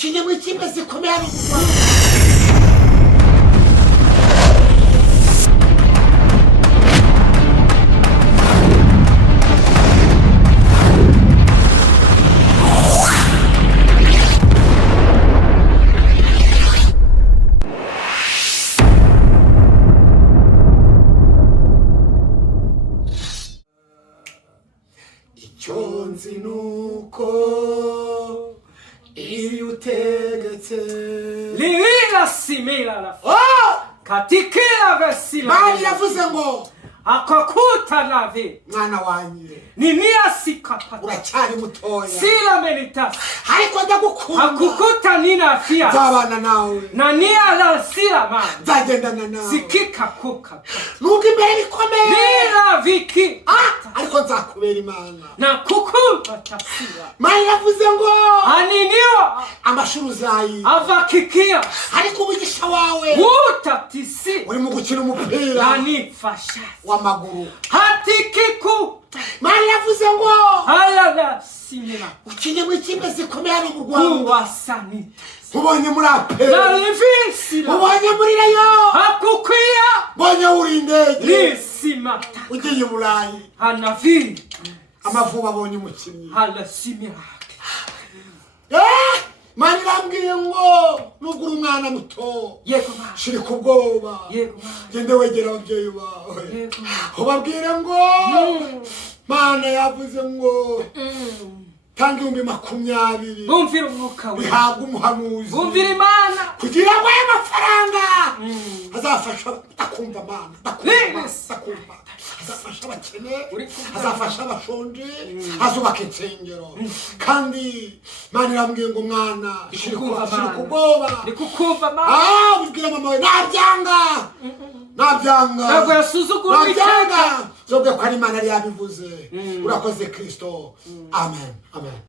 ukinye mu kimwe zikomeye ari icyonzi nuko iyo utegetse lirila simila la katikila vesila mani yavuze ngo akakuta lave mwana wanye ninia sikapata uracyari mutoya sila menita ariko ndagukunda akukuta nina afia nzabana nawe na nia la sila man nzagendana nawe sikika kuka nuko imbere bikomeye nila viki ariko nzakubera imana na kukuta sila mani yavuze ngo aniniwa amashuri uzayi avakikia ariko umugisha wawe utatisi uri mu gukina umupira nani fasha w'amaguru hatikiku mani yavuze ngo halala simila ukinye mu kimwe zikomeye ari mu Rwanda kuwasani ubonye muri ape nalifisila ubonye muri rayo hakukia ubonye uri indege lisimata ugiye Burayi hanavi amavuba abonye umukinnyi hala simila mani rambwiye ngo nugura umwana muto yego ma shirika ubwoba yego ma gende wegera ababyeyi bawe yego ubabwire ngo mana yavuze ngo tanga 20,000 bumvira umwuka we bihabwa umuhanuzi bumvira imana kugira ngo aya mafaranga azafasha ndakumva mana ndakumva azafasha abakene azafasha abashonje azubaka insengero kandi mana irambwiye ngo mwana shirika ubwoba ndikukumva mana ubwira mama we nabyanga ntabwo yasuzugura nabyanga zobwe ko ari imana yari yabivuze urakoze Kristo amen amen.